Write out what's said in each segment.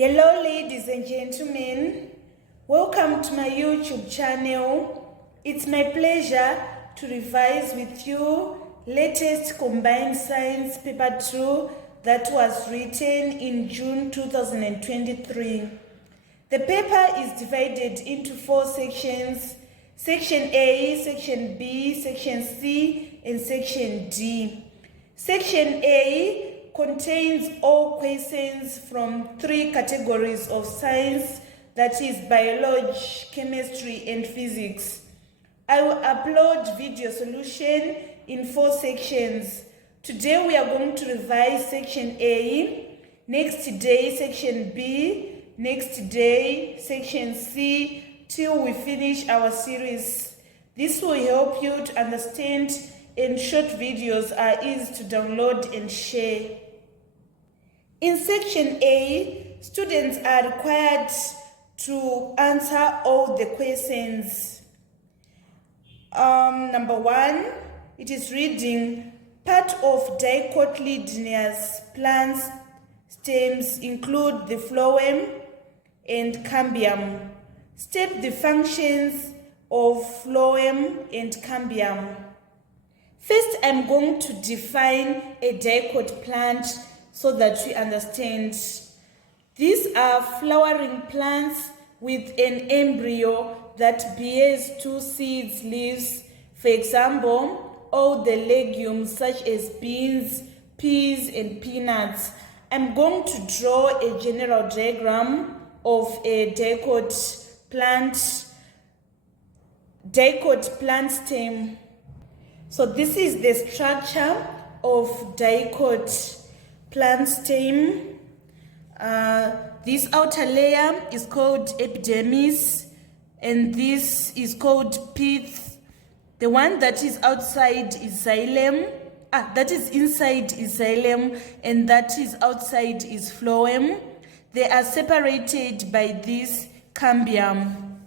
Hello ladies and gentlemen, welcome to my YouTube channel. It's my pleasure to revise with you latest combined science paper 2 that was written in June 2023. The paper is divided into 4 sections: Section A, Section B, Section C, and Section D. Section A contains all questions from 3 categories of science, that is biology, chemistry, and physics. I will upload video solution in 4 sections. Today we are going to revise Section A, next day Section B, next day Section C, till we finish our series. This will help you to understand, and short videos are easy to download and share. In Section A, students are required to answer all the questions. Number 1, it is reading, part of dicotyledonous plants stems include the phloem and cambium. State the functions of phloem and cambium. First, I'm going to define a dicot plant so that we understand. These are flowering plants with an embryo that bears 2 seeds leaves. For example, all the legumes such as beans, peas, and peanuts. I'm going to draw a general diagram of a dicot plant stem. So this is the structure of dicot plant stem. This outer layer is called epidermis, and this is called pith. The one that is outside is xylem. That is inside is xylem, and that is outside is phloem. They are separated by this cambium.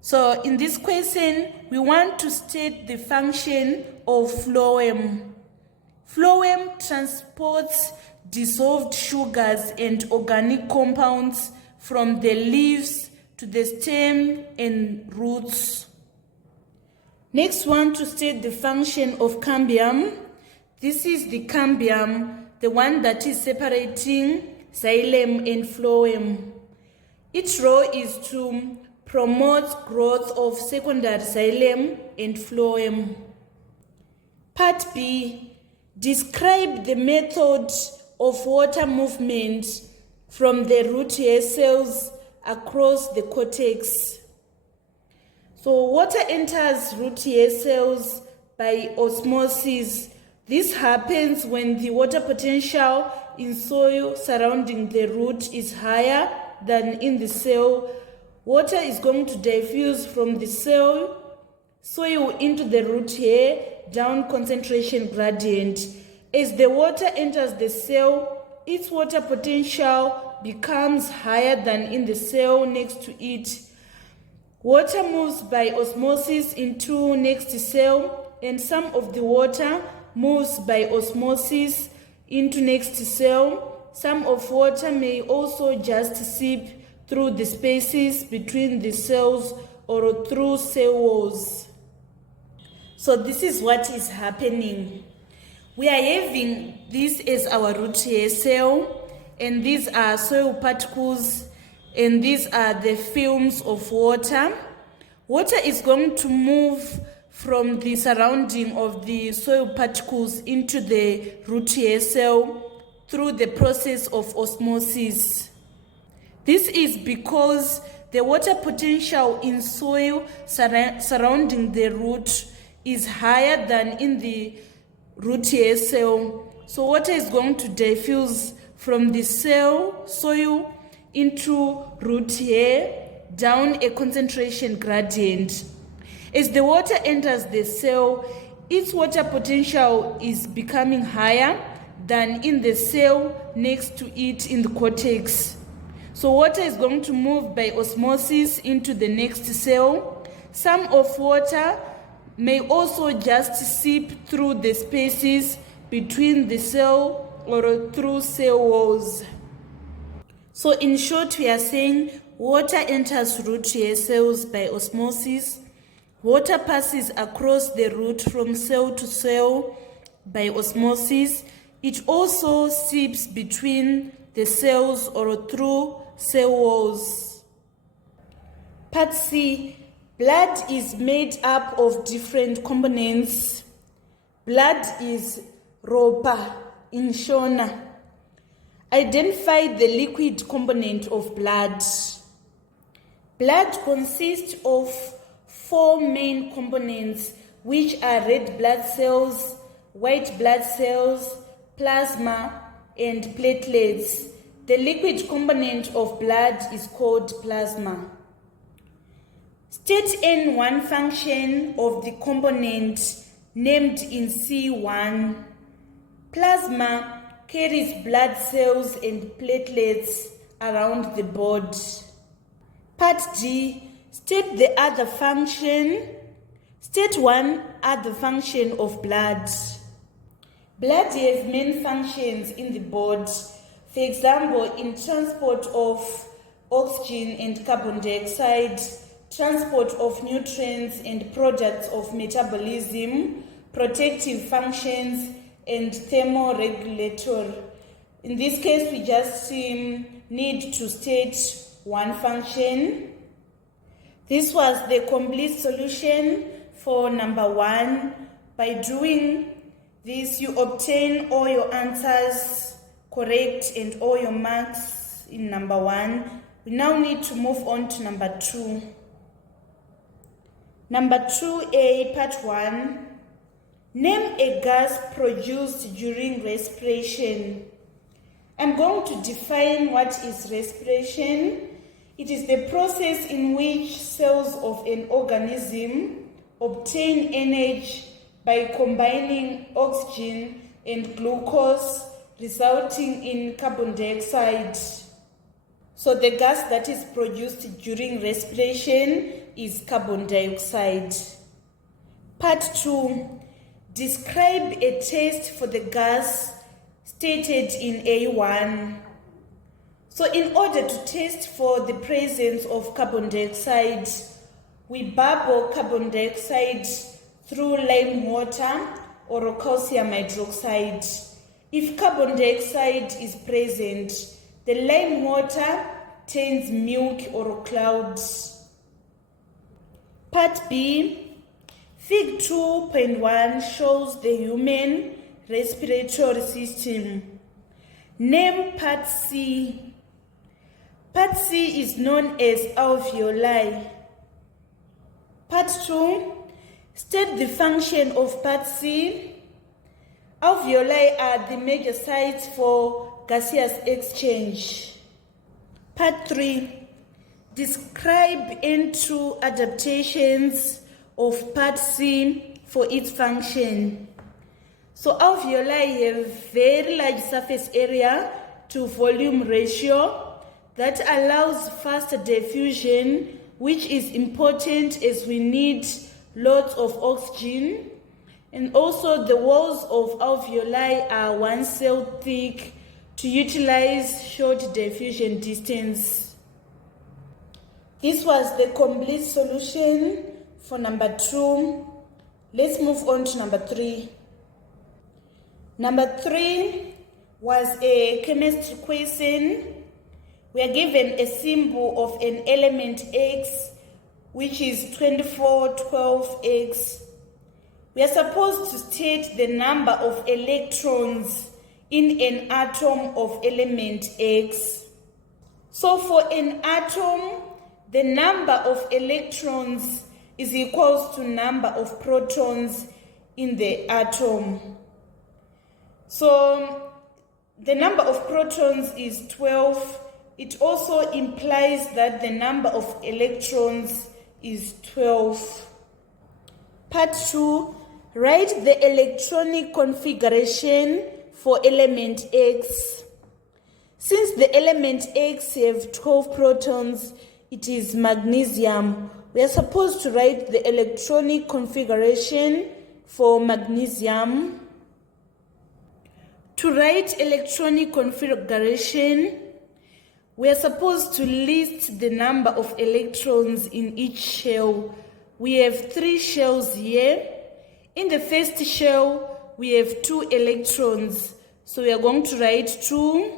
So in this question, we want to state the function of phloem. Phloem transports dissolved sugars and organic compounds from the leaves to the stem and roots. Next one, to state the function of cambium. This is the cambium, the one that is separating xylem and phloem. Its role is to promote growth of secondary xylem and phloem. Part B. Describe the method of water movement from the root hair cells across the cortex. So water enters root hair cells by osmosis. This happens when the water potential in soil surrounding the root is higher than in the cell. Water is going to diffuse from the soil into the root hair down concentration gradient. As the water enters the cell, its water potential becomes higher than in the cell next to it. Water moves by osmosis into next cell, and some of the water moves by osmosis into next cell. Some of water may also just seep through the spaces between the cells or through cell walls. So this is what is happening. We are having this as our root hair cell, and these are soil particles, and these are the films of water. Water is going to move from the surrounding of the soil particles into the root hair cell through the process of osmosis. This is because the water potential in soil surrounding the root is higher than in the root hair cell. So water is going to diffuse from the soil into root hair down a concentration gradient. As the water enters the cell, its water potential is becoming higher than in the cell next to it in the cortex. So water is going to move by osmosis into the next cell. Some of water may also just seep through the spaces between the cell or through cell walls. So in short, we are saying water enters root hair cells by osmosis. Water passes across the root from cell to cell by osmosis. It also seeps between the cells or through cell walls. Part C, blood is made up of different components. Blood is ropa in Shona. Identify the liquid component of blood. Blood consists of 4 main components, which are red blood cells, white blood cells, plasma, and platelets. The liquid component of blood is called plasma. State N1 function of the component named in C1. Plasma carries blood cells and platelets around the body. Part D, state the other function. State 1, other function of blood. Blood has main functions in the body. For example, in transport of oxygen and carbon dioxide, transport of nutrients and products of metabolism, protective functions, and thermoregulatory. In this case, we just need to state one function. This was the complete solution for number 1. By doing this, you obtain all your answers correct and all your marks in number 1. We now need to move on to number 2. Number 2A, part 1. Name a gas produced during respiration. I'm going to define what is respiration. It is the process in which cells of an organism obtain energy by combining oxygen and glucose, resulting in carbon dioxide. So the gas that is produced during respiration is carbon dioxide. Part 2. Describe a test for the gas stated in A1. So in order to test for the presence of carbon dioxide, we bubble carbon dioxide through lime water or calcium hydroxide. If carbon dioxide is present, the lime water turns milk or clouds. Part B. Fig 2.1 shows the human respiratory system. Name Part C. Part C is known as alveoli. Part 2. State the function of Part C. Alveoli are the major sites for gaseous exchange. Part 3. Describe N2 adaptations of Part C for its function. So alveoli have very large surface area to volume ratio that allows faster diffusion, which is important as we need lots of oxygen. And also the walls of alveoli are 1 cell thick to utilize short diffusion distance. This was the complete solution for number 2. Let's move on to number 3. Number 3 was a chemistry question. We are given a symbol of an element X, which is 2412X. We are supposed to state the number of electrons in an atom of element X. So for an atom, the number of electrons is equals to number of protons in the atom. So the number of protons is 12. It also implies that the number of electrons is 12. Part 2. Write the electronic configuration for element X. Since the element X have 12 protons, it is magnesium. We are supposed to write the electronic configuration for magnesium. To write electronic configuration, We are supposed to list the number of electrons in each shell. We have 3 shells here. In the first shell, we have 2 electrons. So we are going to write 2.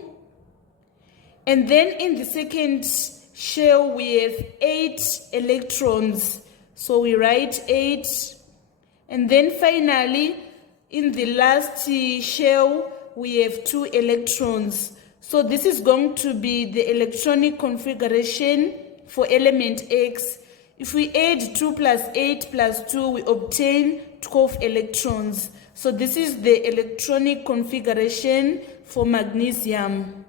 And then in the second shell, we have 8 electrons. So we write 8. And then finally, in the last shell, we have 2 electrons. So this is going to be the electronic configuration for element X. If we add 2 plus 8 plus 2, we obtain 12 electrons. So this is the electronic configuration for magnesium.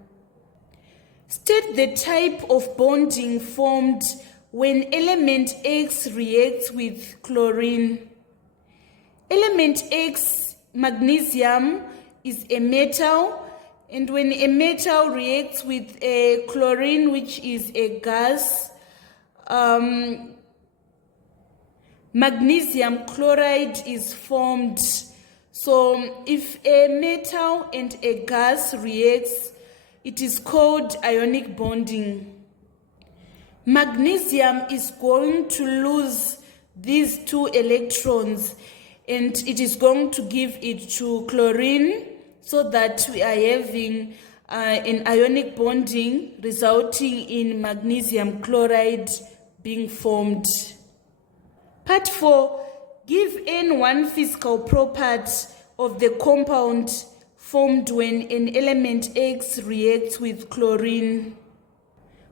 State the type of bonding formed when element X reacts with chlorine. Element X, magnesium, is a metal, and when a metal reacts with a chlorine, which is a gas, magnesium chloride is formed. So if a metal and a gas reacts, it is called ionic bonding. Magnesium is going to lose these 2 electrons, and it is going to give it to chlorine, so that we are having an ionic bonding resulting in magnesium chloride being formed. Part 4, give N one physical property of the compound formed when an element X reacts with chlorine.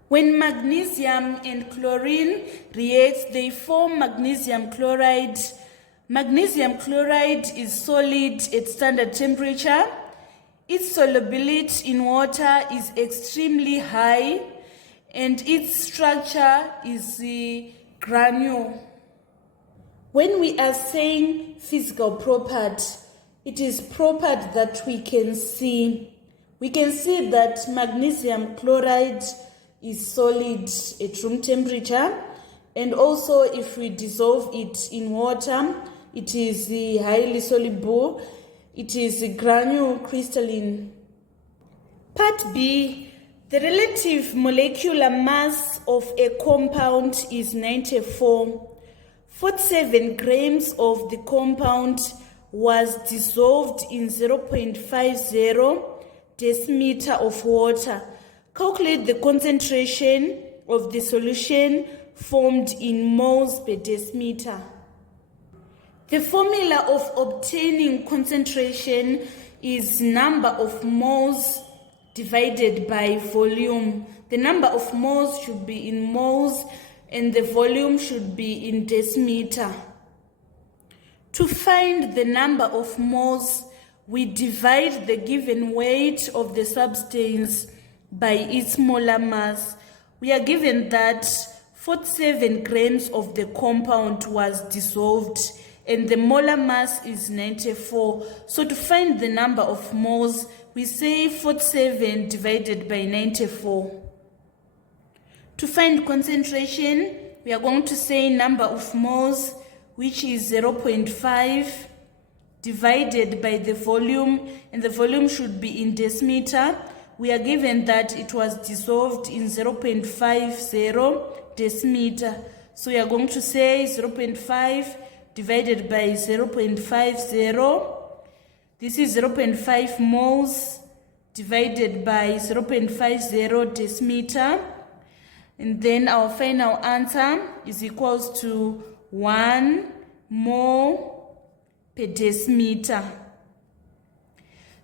When magnesium and chlorine react, they form magnesium chloride. Magnesium chloride is solid at standard temperature. Its solubility in water is extremely high, and its structure is granule. When we are saying physical property, it is property that we can see. We can see that magnesium chloride is solid at room temperature, and also if we dissolve it in water, it is highly soluble. It is granule crystalline. Part B, the relative molecular mass of a compound is 94. 47 grams of the compound was dissolved in 0.50 decimeter of water. Calculate the concentration of the solution formed in moles per decimeter. The formula of obtaining concentration is number of moles divided by volume. The number of moles should be in moles and the volume should be in decimeter. To find the number of moles, we divide the given weight of the substance by its molar mass. We are given that 47 grams of the compound was dissolved and the molar mass is 94. So to find the number of moles, we say 47 divided by 94. To find concentration, we are going to say number of moles, which is 0.5 divided by the volume, and the volume should be in decimeter. We are given that it was dissolved in 0.50 decimeter. So we are going to say 0.5 divided by 0.50. This is 0.5 moles divided by 0.50 decimeter. And then our final answer is equals to 1 mole per decimeter.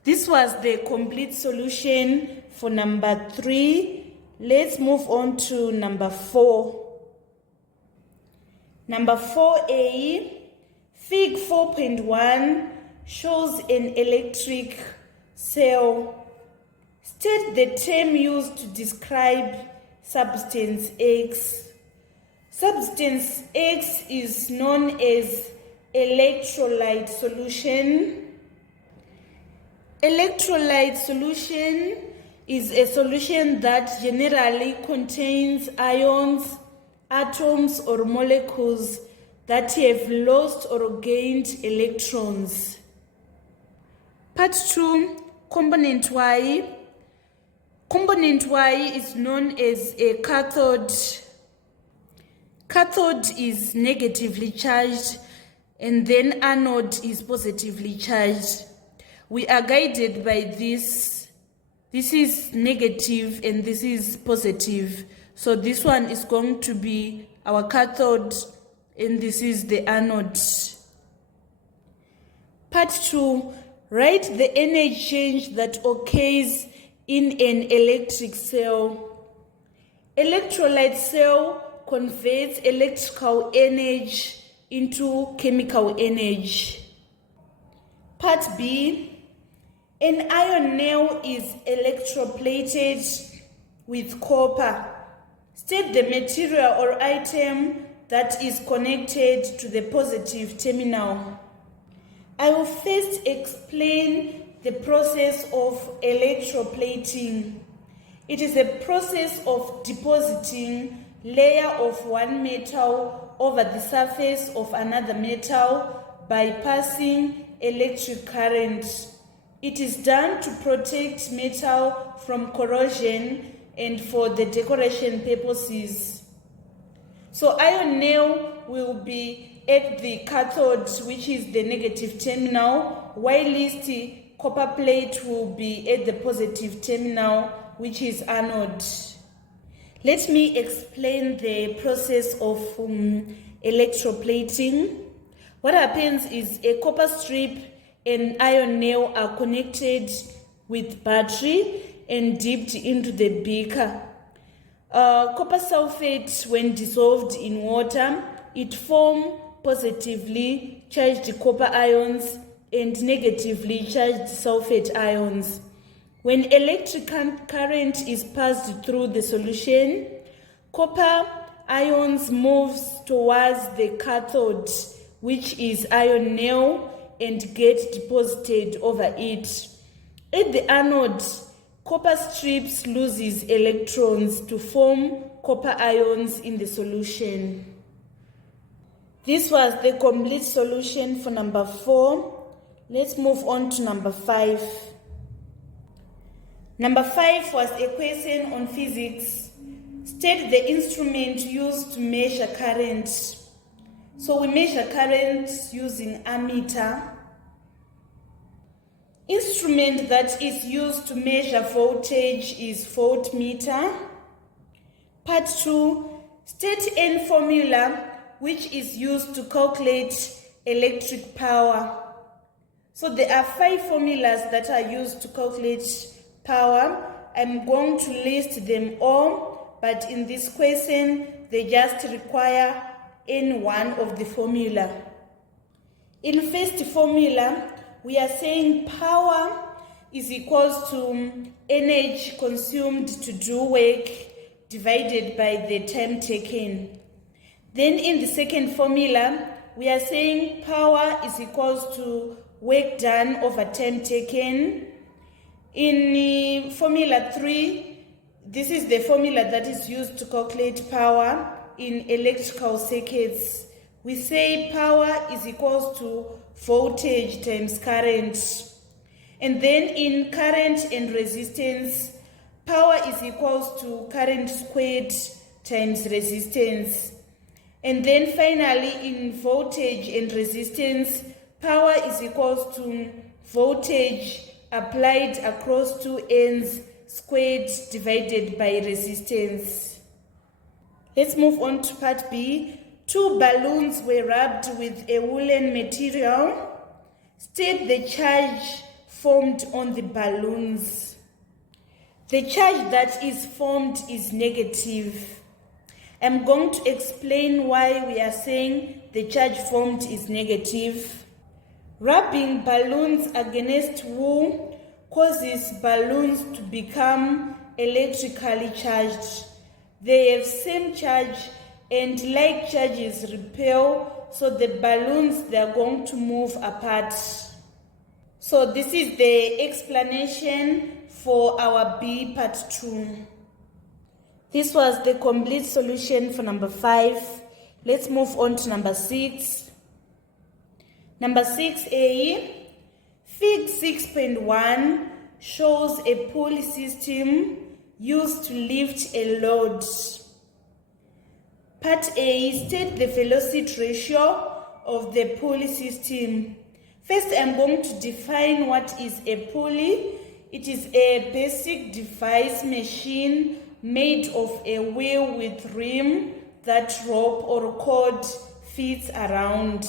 This was the complete solution for number 3. Let's move on to number 4. Number 4A, Fig 4.1 shows an electric cell. State the term used to describe substance X. Substance X is known as electrolyte solution. Electrolyte solution is a solution that generally contains ions, atoms, or molecules that have lost or gained electrons. Part 2, component Y. Component Y is known as a cathode. Cathode is negatively charged, and then anode is positively charged. We are guided by this. This is negative and this is positive. So this one is going to be our cathode and this is the anode. Part 2, write the energy change that occurs in an electric cell. Electrolyte cell converts electrical energy into chemical energy. Part B, an iron nail is electroplated with copper. State the material or item that is connected to the positive terminal. I will first explain the process of electroplating. It is a process of depositing layer of one metal over the surface of another metal by passing electric current. It is done to protect metal from corrosion and for the decoration purposes. So iron nail will be at the cathode, which is the negative terminal, whilst copper plate will be at the positive terminal, which is anode. Let me explain the process of electroplating. What happens is a copper strip and iron nail are connected with battery and dipped into the beaker. Copper sulfate, when dissolved in water, it forms positively charged copper ions and negatively charged sulfate ions. When electric current is passed through the solution, copper ions moves towards the cathode, which is iron nail, and get deposited over it. At the anode, copper strips loses electrons to form copper ions in the solution. This was the complete solution for number 4. Let's move on to number 5. Number 5 was a question on physics. State the instrument used to measure current. So we measure current using ammeter. Instrument that is used to measure voltage is voltmeter. Part 2, state an formula which is used to calculate electric power. So there are 5 formulas that are used to calculate power. I'm going to list them all, but in this question, they just require any one of the formula. In first formula, we are saying power is equals to energy consumed to do work divided by the time taken. Then in the second formula, we are saying power is equals to work done over time taken. In formula 3, this is the formula that is used to calculate power in electrical circuits. We say power is equals to voltage times current. And then in current and resistance, power is equals to current squared times resistance. And then finally in voltage and resistance, power is equals to voltage applied across 2 ends squared divided by resistance. Let's move on to part B. 2 balloons were wrapped with a woolen material. State the charge formed on the balloons. The charge that is formed is negative. I'm going to explain why we are saying the charge formed is negative. Rubbing balloons against wool causes balloons to become electrically charged. They have same charge and like charges repel, so the balloons, they are going to move apart. So this is the explanation for our B part 2. This was the complete solution for number 5. Let's move on to number 6. Number 6A, Fig 6.1 shows a pulley system used to lift a load. Part A, state the velocity ratio of the pulley system. First, I'm going to define what is a pulley. It is a basic device machine made of a wheel with rim that rope or cord fits around.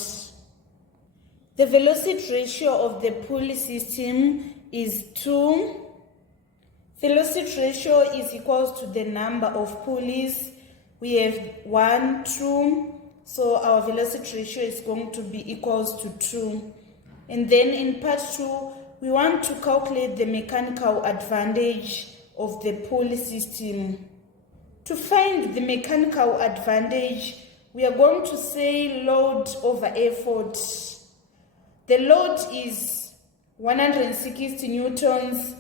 The velocity ratio of the pulley system is 2. Velocity ratio is equal to the number of pulleys. We have 1, 2, so our velocity ratio is going to be equals to 2. And then in part 2, we want to calculate the mechanical advantage of the pulley system. To find the mechanical advantage, we are going to say load over effort. The load is 160 newtons,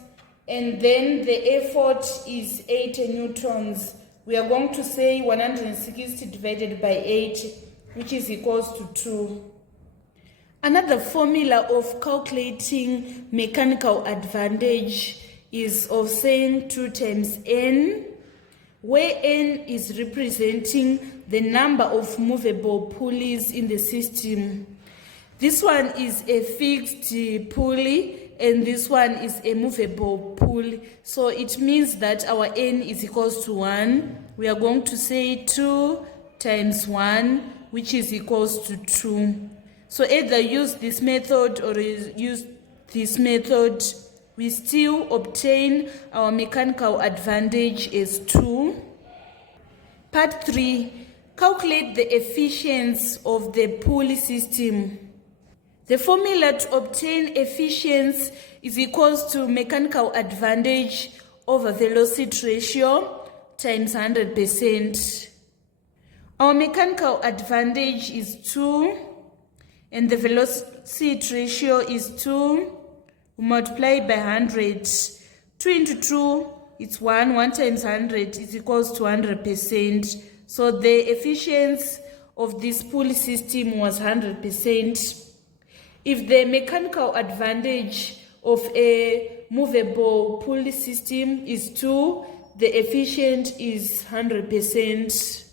and then the effort is 80 newtons. We are going to say 160 divided by 8, which is equals to 2. Another formula of calculating mechanical advantage is of saying 2 times N, where N is representing the number of movable pulleys in the system. This one is a fixed pulley and this one is a movable pulley. So it means that our N is equals to 1. We are going to say 2 times 1, which is equals to 2. So either use this method or use this method, we still obtain our mechanical advantage as 2. Part 3, calculate the efficiency of the pulley system. The formula to obtain efficiency is equals to mechanical advantage over velocity ratio times 100%. Our mechanical advantage is 2 and the velocity ratio is 2. We multiply by 100. 2 into 2, it's 1. 1 times 100 is equals to 100%. So the efficiency of this pulley system was 100%. If the mechanical advantage of a movable pulley system is 2, the efficiency is 100%.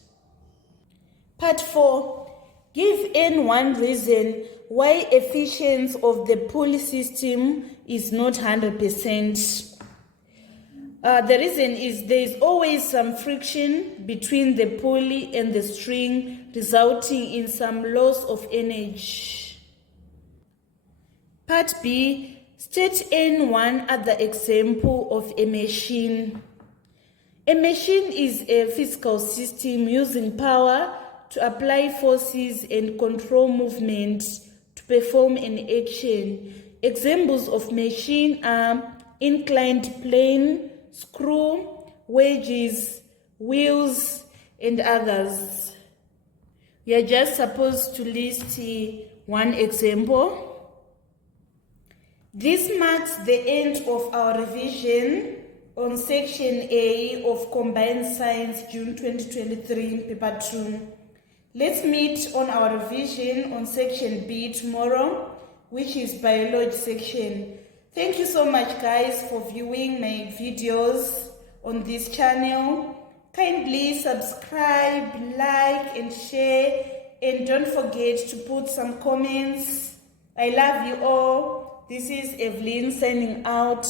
Part 4. Give N one reason why efficiency of the pulley system is not 100%. The reason is there is always some friction between the pulley and the string, resulting in some loss of energy. Part B, state one other example of a machine. A machine is a physical system using power to apply forces and control movement to perform an action. Examples of machine are inclined plane, screw, wedges, wheels, and others. We are just supposed to list one example. This marks the end of our revision on Section A of Combined Science, June 2023, Paper 2. Let's meet on our revision on Section B tomorrow, which is Biology section. Thank you so much, guys, for viewing my videos on this channel. Kindly subscribe, like, and share, and don't forget to put some comments. I love you all. This is Evelyn signing out.